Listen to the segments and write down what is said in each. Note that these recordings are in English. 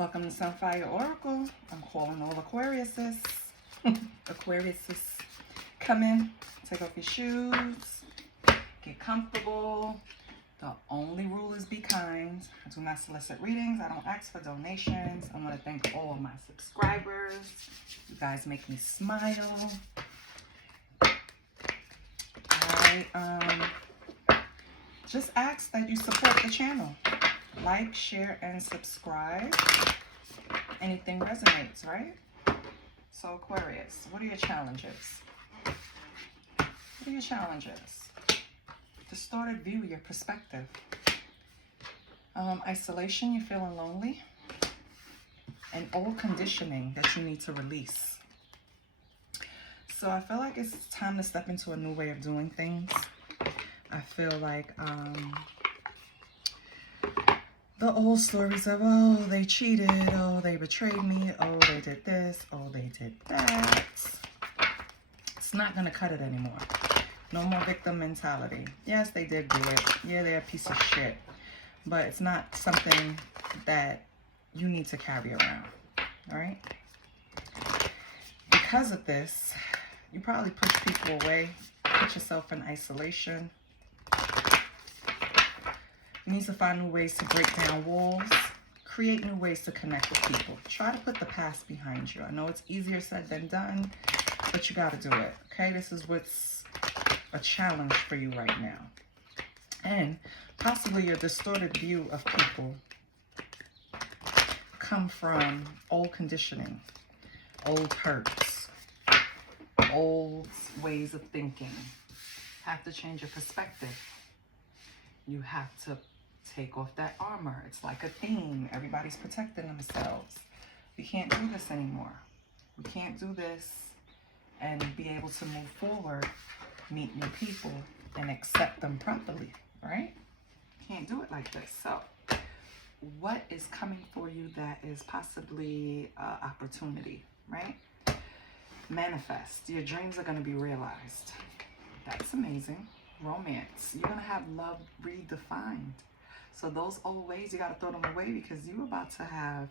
Welcome to Sunfire Oracle. I'm calling all Aquariuses. Aquariuses, come in, take off your shoes, get comfortable. The only rule is be kind. I do not solicit readings. I don't ask for donations. I want to thank all of my subscribers. You guys make me smile. I just ask that you support the channel. Like, share, and subscribe. Anything resonates, right? So Aquarius, what are your challenges? What are your challenges? Distorted view, your perspective. Isolation, you're feeling lonely. And old conditioning that you need to release. So I feel like it's time to step into a new way of doing things. I feel like the old stories of, oh, they cheated, oh, they betrayed me, oh, they did this, oh, they did that. It's not going to cut it anymore. No more victim mentality. Yes, they did do it. Yeah, they're a piece of shit. But it's not something that you need to carry around. All right? Because of this, you probably push people away, put yourself in isolation. You need to find new ways to break down walls, create new ways to connect with people. Try to put the past behind you. I know it's easier said than done, but you got to do it. Okay, this is what's a challenge for you right now. And possibly your distorted view of people come from old conditioning, old hurts, old ways of thinking. Have to change your perspective. You have to take off that armor. It's like a theme. Everybody's protecting themselves. We can't do this anymore. We can't do this and be able to move forward, meet new people, and accept them properly, right? Can't do it like this. So what is coming for you that is possibly an opportunity, right? Manifest. Your dreams are going to be realized. That's amazing. Romance. You're going to have love redefined. So those old ways, you got to throw them away because you're about to have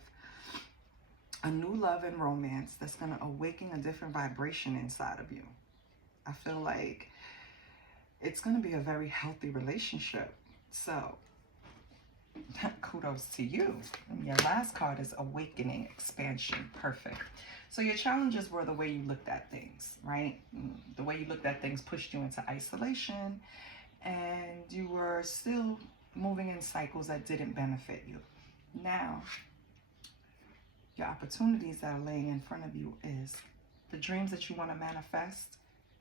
a new love and romance that's going to awaken a different vibration inside of you. I feel like it's going to be a very healthy relationship. So kudos to you. And your last card is awakening, expansion. Perfect. So your challenges were the way you looked at things, right? The way you looked at things pushed you into isolation, and you were still moving in cycles that didn't benefit you. Now, your opportunities that are laying in front of you is the dreams that you want to manifest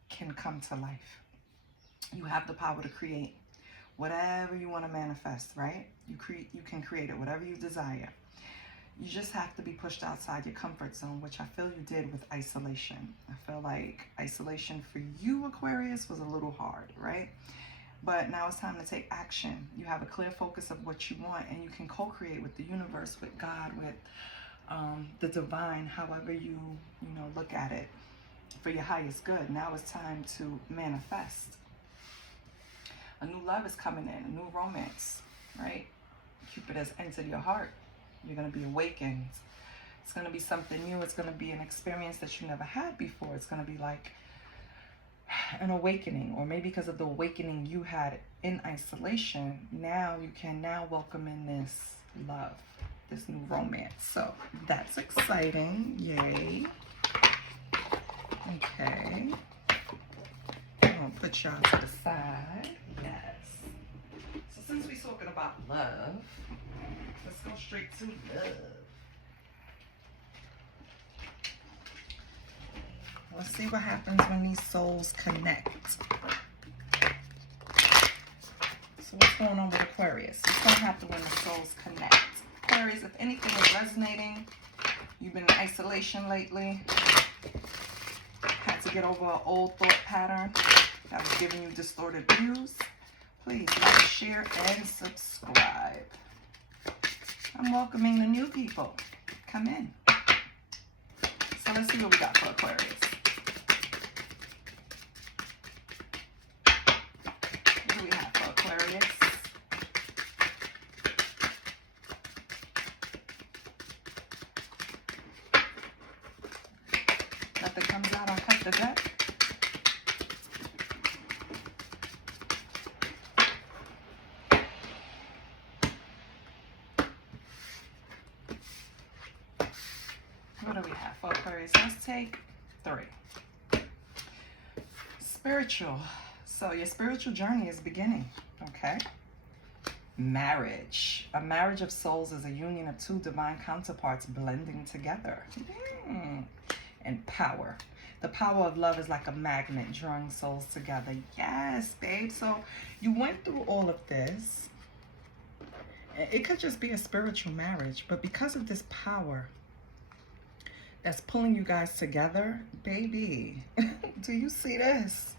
can come to life. You have the power to create whatever you want to manifest, right? You can create it, whatever you desire. You just have to be pushed outside your comfort zone, which I feel you did with isolation. I feel like isolation for you, Aquarius, was a little hard, right? But now it's time to take action. You have a clear focus of what you want, and you can co-create with the universe, with God, with the divine, however you look at it, for your highest good. Now it's time to manifest. A new love is coming in, a new romance, right? Cupid has entered your heart. You're going to be awakened. It's going to be something new. It's going to be an experience that you never had before. It's going to be like an awakening, or maybe because of the awakening you had in isolation, now you can welcome in this love, this new romance. So that's exciting. Yay. Okay. I'm going to put y'all to the side. Yes. So since we're talking about love, let's go straight to love. Let's see what happens when these souls connect. So what's going on with Aquarius? What's going to happen when the souls connect? Aquarius, if anything is resonating, you've been in isolation lately, had to get over an old thought pattern that was giving you distorted views, please like, share, and subscribe. I'm welcoming the new people. Come in. So let's see what we got for Aquarius. What do we have for Aquarius? Nothing comes out, I'll cut the deck. What do we have for Aquarius? Let's take 3. Spiritual. So your spiritual journey is beginning, okay? Marriage. A marriage of souls is a union of 2 divine counterparts blending together. And power. The power of love is like a magnet drawing souls together. Yes, babe. So you went through all of this. It could just be a spiritual marriage, but because of this power that's pulling you guys together, baby, do you see this?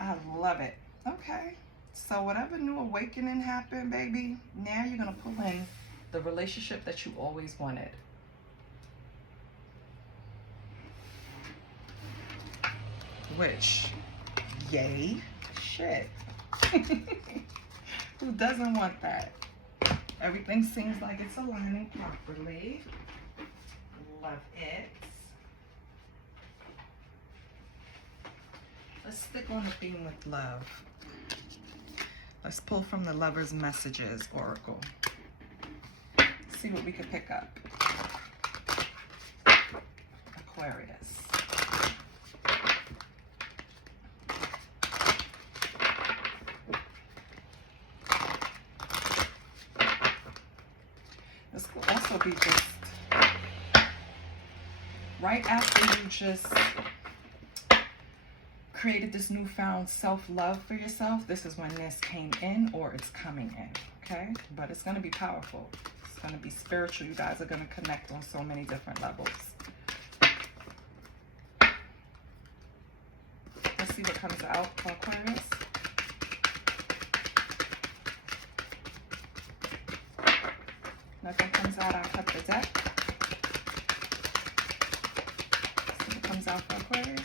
I love it. Okay. So whatever new awakening happened, baby, now you're going to pull in the relationship that you always wanted. Which, yay, shit. Who doesn't want that? Everything seems like it's aligning properly. Love it. Let's stick on the theme with love. Let's pull from the Lover's Messages Oracle. See what we can pick up. Aquarius. This could also be just right after you just created this newfound self-love for yourself. This is when this came in, or it's coming in, okay? But it's going to be powerful. It's going to be spiritual. You guys are going to connect on so many different levels. Let's see what comes out for Aquarius. Nothing comes out, I'll cut the deck. See what comes out for Aquarius.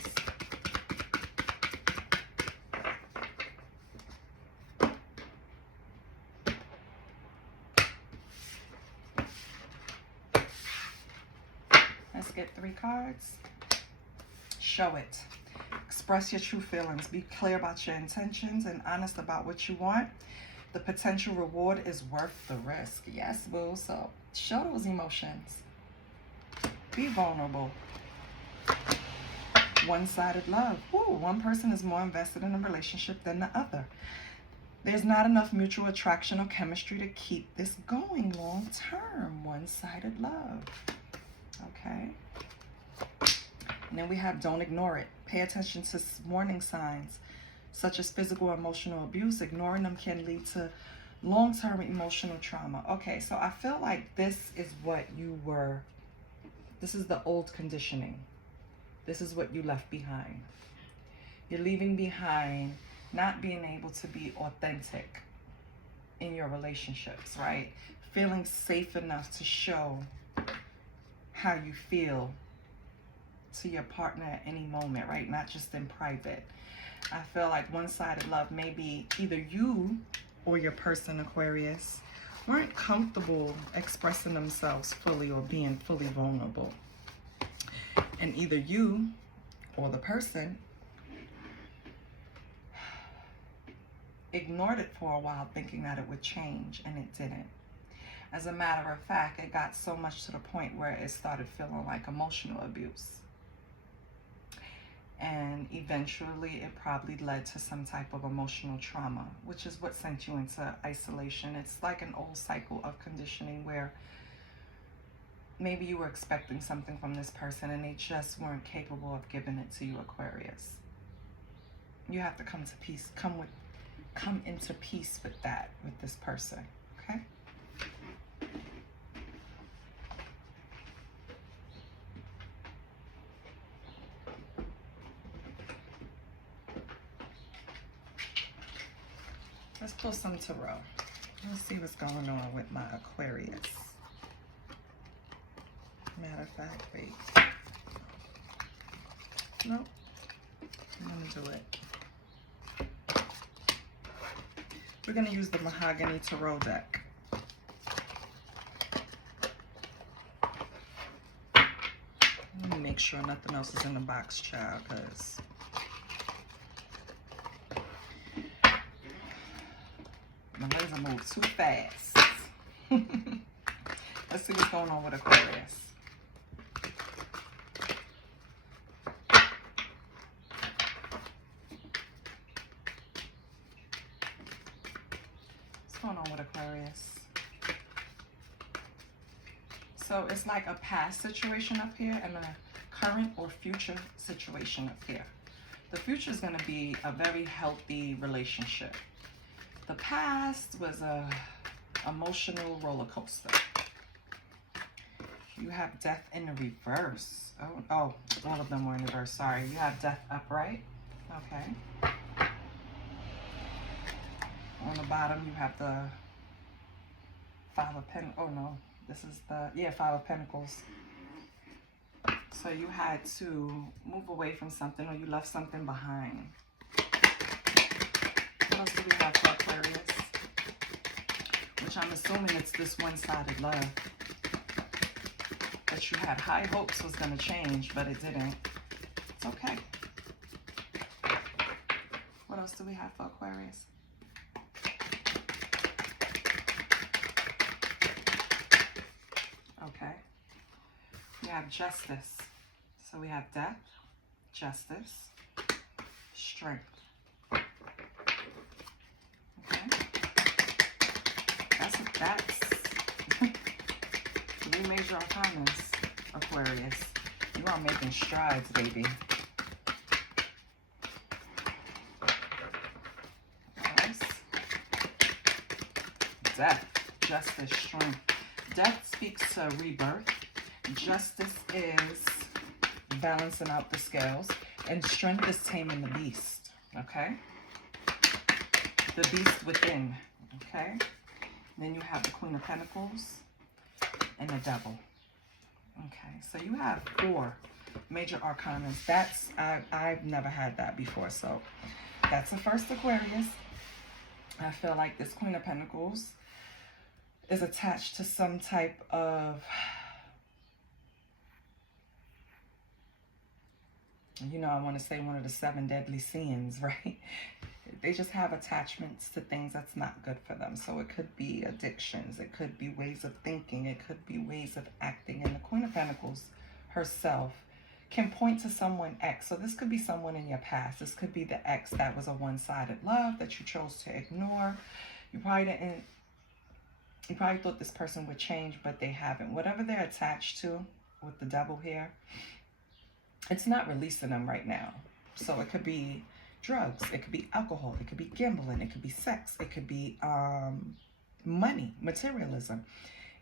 Let's get 3 cards. Show it. Express your true feelings. Be clear about your intentions and honest about what you want. The potential reward is worth the risk. Yes, boo. So show those emotions. Be vulnerable. One-sided love. Ooh, one person is more invested in a relationship than the other. There's not enough mutual attraction or chemistry to keep this going long term. One-sided love. Okay. And then we have don't ignore it. Pay attention to warning signs such as physical or emotional abuse. Ignoring them can lead to long-term emotional trauma. Okay, so I feel like this is what you were, this is the old conditioning. This is what you left behind. You're leaving behind not being able to be authentic in your relationships, right? Feeling safe enough to show how you feel to your partner at any moment, right? Not just in private. I feel like one-sided love, maybe either you or your person, Aquarius, weren't comfortable expressing themselves fully or being fully vulnerable. And either you or the person ignored it for a while thinking that it would change, and it didn't. As a matter of fact, it got so much to the point where it started feeling like emotional abuse. And eventually it probably led to some type of emotional trauma, which is what sent you into isolation. It's like an old cycle of conditioning where maybe you were expecting something from this person and they just weren't capable of giving it to you, Aquarius. You have to come to peace, come into peace with that, with this person, okay? Let's pull some tarot. Let's see what's going on with my Aquarius. Matter of fact, wait. Nope. I'm gonna do it. We're gonna use the Mahogany Tarot deck. Let me make sure nothing else is in the box, child, because my laser moves too fast. Let's see what's going on with Aquarius. What's going on with Aquarius? So it's like a past situation up here and a current or future situation up here. The future is going to be a very healthy relationship. The past was a emotional roller coaster. You have death in the reverse. Oh, all of them were in reverse. Sorry. You have death upright. Okay. On the bottom, you have the Five of Pentacles. Oh, no. This is the, yeah, Five of Pentacles. So you had to move away from something, or you left something behind. What else do we have for Aquarius? Which I'm assuming it's this one-sided love that you had high hopes was going to change, but it didn't. It's okay. What else do we have for Aquarius? Okay. We have justice. So we have death, justice, strength. Okay. That's three major arcanas, Aquarius. You are making strides, baby. Yes. Death, justice, strength. Death speaks to rebirth. Justice is balancing out the scales. And strength is taming the beast. Okay? The beast within. Okay? Then you have the Queen of Pentacles and the Devil. Okay, so you have 4 major arcanas. That's, I've never had that before. So that's the first Aquarius. I feel like this Queen of Pentacles is attached to some type of, you know, I want to say one of the 7 deadly sins, right? They just have attachments to things that's not good for them. So it could be addictions. It could be ways of thinking. It could be ways of acting. And the Queen of Pentacles herself can point to someone ex. So this could be someone in your past. This could be the ex that was a one-sided love that you chose to ignore. You probably didn't. You probably thought this person would change, but they haven't. Whatever they're attached to with the Devil here, it's not releasing them right now. So it could be drugs, it could be alcohol, it could be gambling, it could be sex, it could be money, materialism,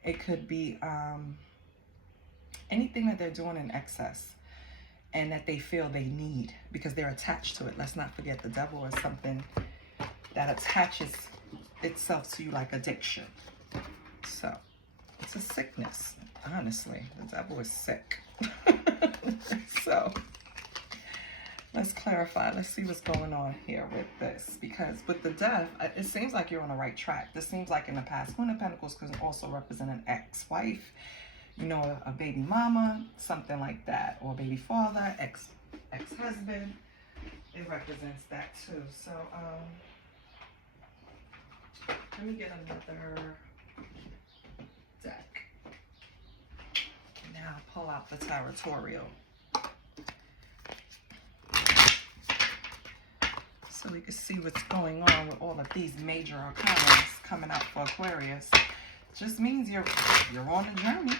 it could be anything that they're doing in excess and that they feel they need because they're attached to it. Let's not forget the Devil is something that attaches itself to you like addiction. So it's a sickness, honestly. The Devil is sick. So let's clarify. Let's see what's going on here with this. Because with the Death, it seems like you're on the right track. This seems like in the past, Queen of Pentacles can also represent an ex-wife, you know, a baby mama, something like that, or baby father, ex-husband. It represents that too. So let me get another deck. Now pull out the Territorial. So we can see what's going on with all of these major arcanas coming out for Aquarius. Just means you're on a journey.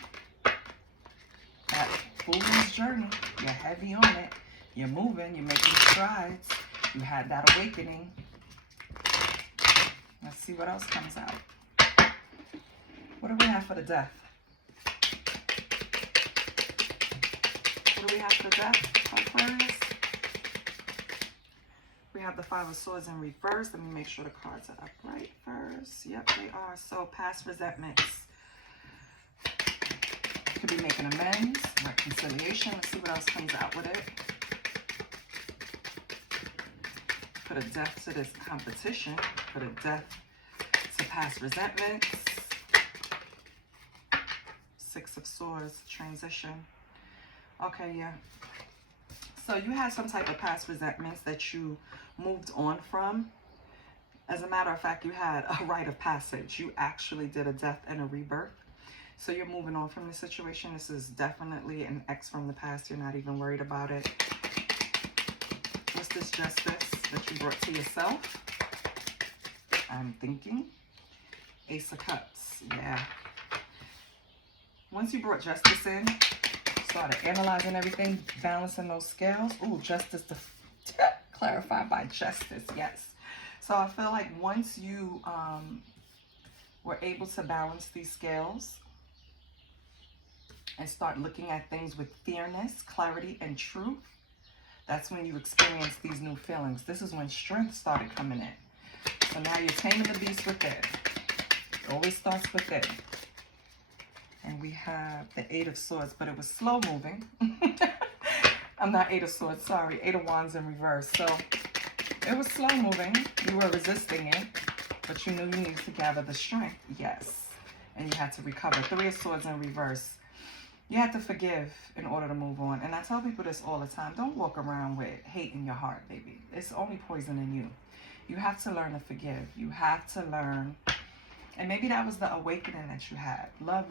That fool's journey. You're heavy on it. You're moving. You're making strides. You had that awakening. Let's see what else comes out. What do we have for the Death? What do we have for Death, Aquarius? We have the Five of Swords in reverse. Let me make sure the cards are upright first. Yep, they are. So past resentments. Could be making amends, reconciliation. Let's see what else comes out with it. Put a death to this competition. Put a death to past resentments. Six of Swords, transition. Okay, yeah. So you had some type of past resentments that you moved on from. As a matter of fact, you had a rite of passage. You actually did a death and a rebirth. So you're moving on from the situation. This is definitely an ex from the past. You're not even worried about it. What's this justice that you brought to yourself? I'm thinking. Ace of Cups. Yeah. Once you brought justice in, started analyzing everything, balancing those scales. Ooh, justice clarified by justice. Yes. So I feel like once you were able to balance these scales and start looking at things with fairness, clarity, and truth, that's when you experience these new feelings. This is when strength started coming in. So now you're taming the beast within. It always starts within. And we have the Eight of Swords, but it was slow moving. I'm not Eight of Swords, sorry. Eight of Wands in reverse. So it was slow moving. You were resisting it, but you knew you needed to gather the strength. Yes. And you had to recover. Three of Swords in reverse. You had to forgive in order to move on. And I tell people this all the time. Don't walk around with hate in your heart, baby. It's only poison in you. You have to learn to forgive. You have to learn. And maybe that was the awakening that you had. Love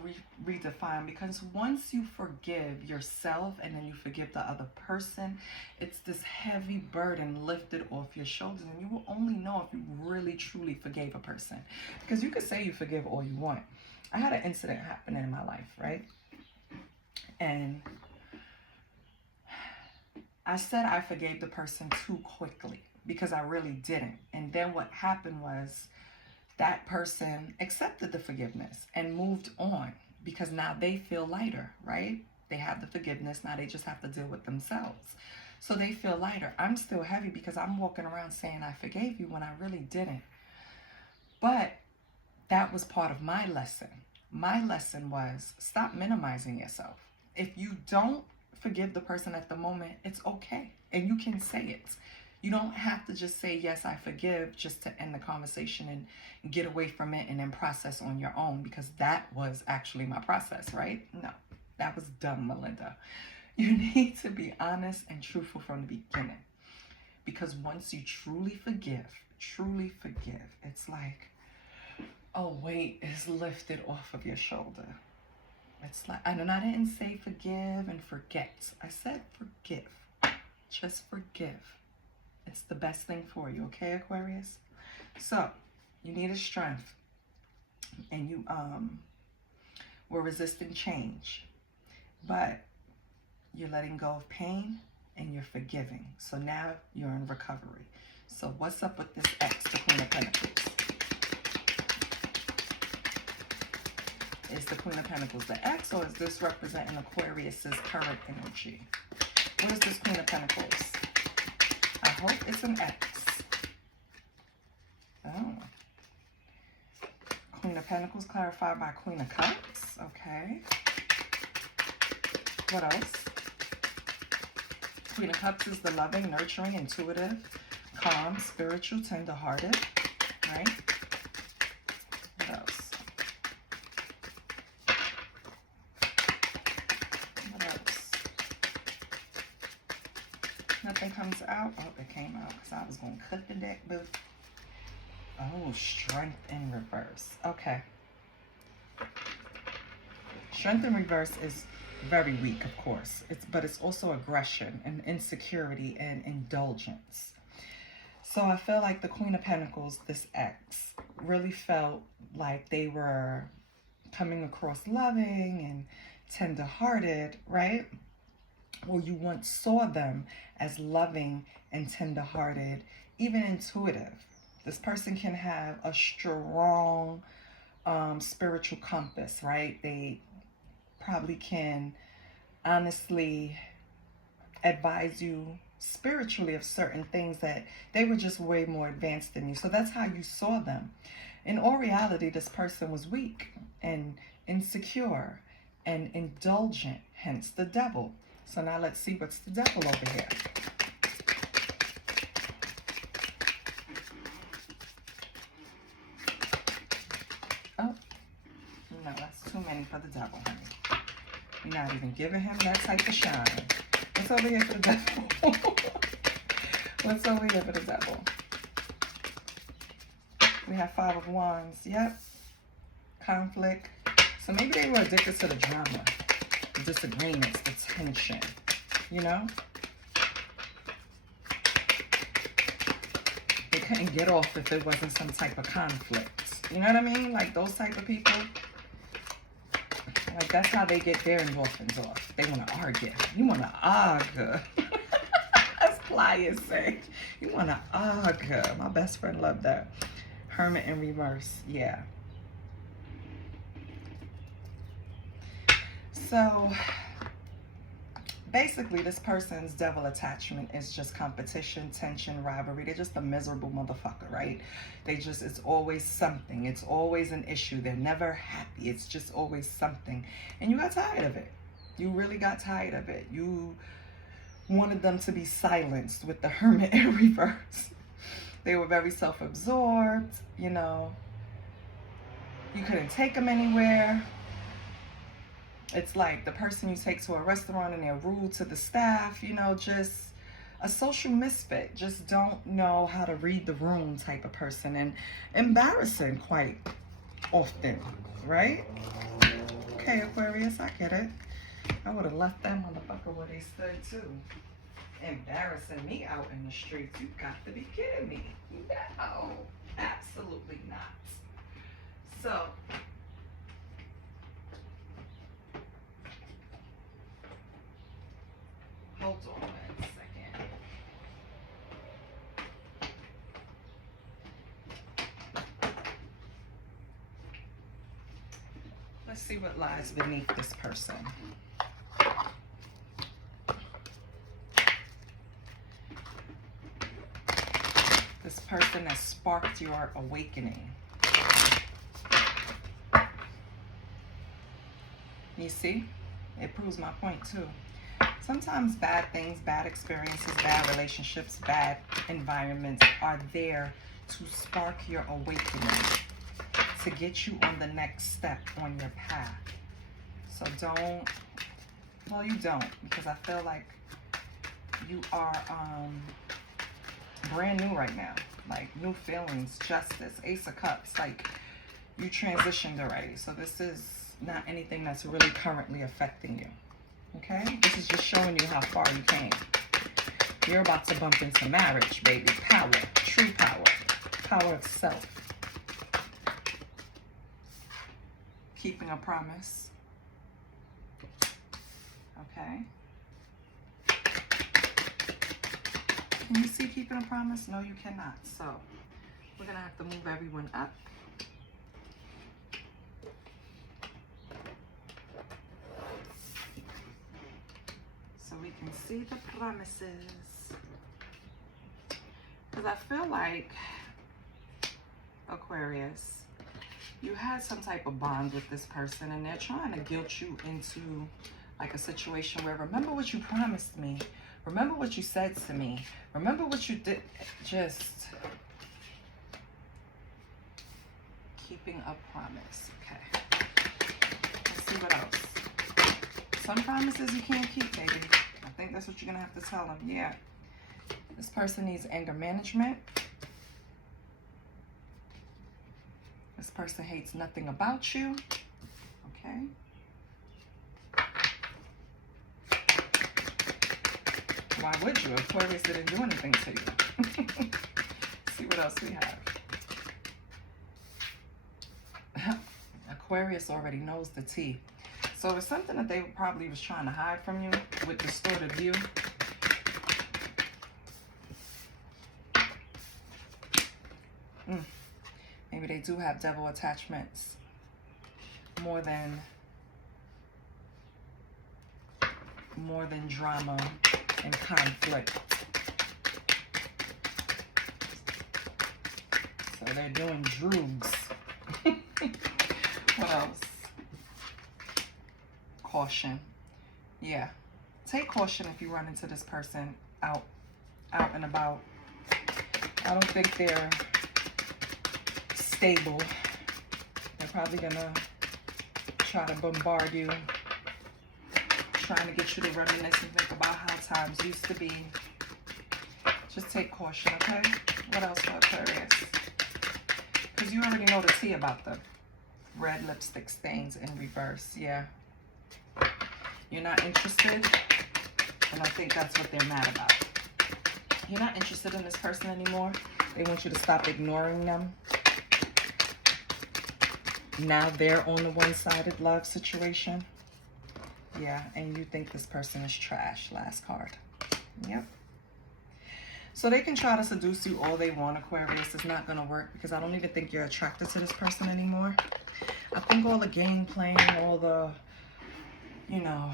redefined. Because once you forgive yourself and then you forgive the other person, it's this heavy burden lifted off your shoulders. And you will only know if you really, truly forgave a person. Because you could say you forgive all you want. I had an incident happen in my life, right? And I said I forgave the person too quickly because I really didn't. And then what happened was that person accepted the forgiveness and moved on because now they feel lighter, right? They have the forgiveness. Now they just have to deal with themselves. So they feel lighter. I'm still heavy because I'm walking around saying I forgave you when I really didn't. But that was part of my lesson. My lesson was stop minimizing yourself. If you don't forgive the person at the moment, it's okay. And you can say it. You don't have to just say, yes, I forgive, just to end the conversation and get away from it and then process on your own, because that was actually my process, right? No, that was dumb, Melinda. You need to be honest and truthful from the beginning, because once you truly forgive, it's like a weight is lifted off of your shoulder. It's like, and I didn't say forgive and forget. I said forgive. Just forgive. It's the best thing for you, okay, Aquarius? So, you needed strength. And you were resisting change. But you're letting go of pain and you're forgiving. So now you're in recovery. So what's up with this X, the Queen of Pentacles? Is the Queen of Pentacles the X, or is this representing Aquarius's current energy? What is this Queen of Pentacles? I hope it's an X. Oh. Queen of Pentacles clarified by Queen of Cups. Okay. What else? Queen of Cups is the loving, nurturing, intuitive, calm, spiritual, tender-hearted. Right? What else? Nothing comes out. Oh, it came out because I was going to cut the deck, boo. Oh, strength in reverse. Okay. Strength in reverse is very weak, of course. But it's also aggression and insecurity and indulgence. So I feel like the Queen of Pentacles, this X, really felt like they were coming across loving and tender-hearted, right? Or you once saw them as loving and tender-hearted, even intuitive. This person can have a strong spiritual compass, right? They probably can honestly advise you spiritually of certain things that they were just way more advanced than you. So that's how you saw them. In all reality, this person was weak and insecure and indulgent, hence the devil. So now let's see what's the devil over here. Oh, no, that's too many for the devil, honey. You're not even giving him that type of shine. What's over here for the devil? What's over here for the devil? We have 5 of Wands. Yep. Conflict. So maybe they were addicted to the drama, the disagreements, the tension, you know? They couldn't get off if it wasn't some type of conflict. You know what I mean? Like those type of people. Like that's how they get their endorphins off. They want to argue. You want to argue. As Pliers say. You want to argue. My best friend loved that. Hermit in reverse. Yeah. So basically this person's devil attachment is just competition, tension, rivalry. They're just a miserable motherfucker, right? It's always something. It's always an issue. They're never happy. It's just always something. And you got tired of it. You really got tired of it. You wanted them to be silenced with the Hermit in reverse. They were very self-absorbed, you know. You couldn't take them anywhere. It's like the person you take to a restaurant and they're rude to the staff, you know, just a social misfit. Just don't know how to read the room type of person, and embarrassing quite often, right? Okay, Aquarius, I get it. I would have left that motherfucker where they stood too. Embarrassing me out in the streets. You got to be kidding me. No, absolutely not. So, hold on a second. Let's see what lies beneath this person. This person that sparked your awakening. You see? It proves my point too. Sometimes bad things, bad experiences, bad relationships, bad environments are there to spark your awakening, to get you on the next step on your path. So don't, well, you don't, because I feel like you are brand new right now. Like new feelings, justice, Ace of Cups, like you transitioned already. So this is not anything that's really currently affecting you. Okay, this is just showing you how far you came. You're about to bump into marriage, baby. Power, true power, power of self. Keeping a promise. Okay. Can you see keeping a promise? No, you cannot. So we're gonna have to move everyone up. We can see the promises, because I feel like, Aquarius, you had some type of bond with this person and they're trying to guilt you into like a situation where, remember what you promised me, remember what you said to me, remember what you did. Just keeping a promise. Okay, let's see what else. Some promises you can't keep, baby. I think that's what you're going to have to tell them. Yeah. This person needs anger management. This person hates nothing about you. Okay. Why would you? Aquarius didn't do anything to you. See what else we have. Aquarius already knows the tea. So it's something that they probably was trying to hide from you with distorted view. Maybe they do have devil attachments more than drama and conflict. So they're doing drugs. What else? Caution. Yeah, take caution if you run into this person out and about. I don't think they're stable. They're probably gonna try to bombard you trying to get you to reminisce and think about how times used to be. Just take caution, okay? What else for Aquarius? Because you already know the tea about the red lipstick stains in reverse. Yeah. You're not interested, and I think that's what they're mad about. You're not interested in this person anymore. They want you to stop ignoring them. Now they're on the one-sided love situation. Yeah, and you think this person is trash. Last card. Yep. So they can try to seduce you all they want, Aquarius. It's not going to work because I don't even think you're attracted to this person anymore. I think all the game playing, all the, you know,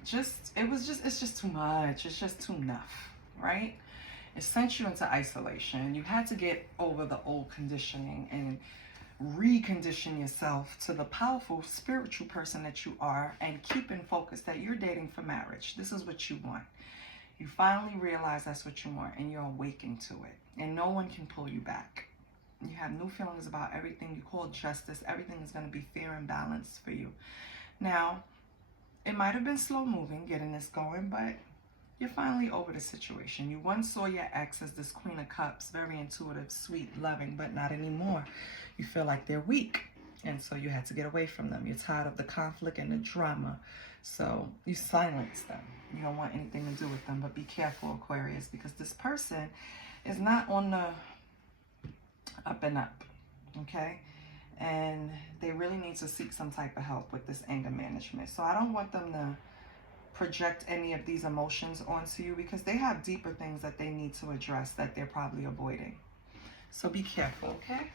it's just too much. It's just too enough, right? It sent you into isolation. You had to get over the old conditioning and recondition yourself to the powerful spiritual person that you are, and keep in focus that you're dating for marriage. This is what you want. You finally realize that's what you want, and you're awakened to it, and no one can pull you back. You have new feelings about everything you call justice. Everything is going to be fair and balanced for you. Now, it might have been slow moving getting this going, but you're finally over the situation. You once saw your ex as this Queen of Cups, very intuitive, sweet, loving, but not anymore. You feel like they're weak, and so you had to get away from them. You're tired of the conflict and the drama, so you silence them. You don't want anything to do with them, but be careful, Aquarius, because this person is not on the up and up, okay? And they really need to seek some type of help with this anger management. So I don't want them to project any of these emotions onto you, because they have deeper things that they need to address that they're probably avoiding. So be careful, okay?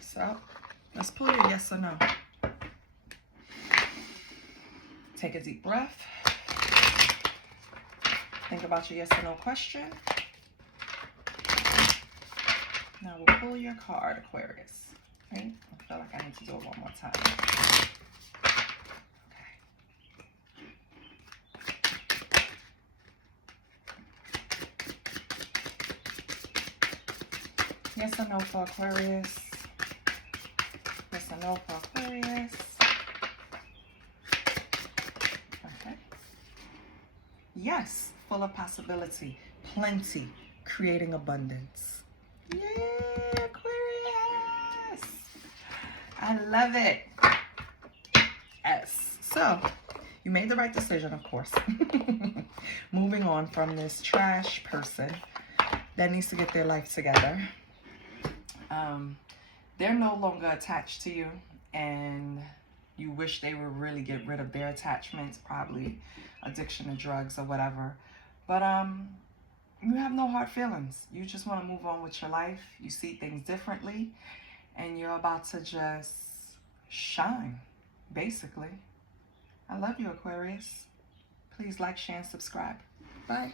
So let's pull your yes or no. Take a deep breath. Think about your yes or no question. Now we'll pull your card, Aquarius. Right? I feel like I need to do it one more time. Okay. Yes or no for Aquarius? Yes or no for Aquarius? Okay. Yes, full of possibility, plenty, creating abundance. Yeah, Aquarius. I love it. Yes. So, you made the right decision, of course. Moving on from this trash person that needs to get their life together. They're no longer attached to you, and you wish they would really get rid of their attachments, probably addiction to drugs or whatever. But you have no hard feelings. You just want to move on with your life. You see things differently, and you're about to just shine, basically. I love you, Aquarius. Please like, share, and subscribe. Bye.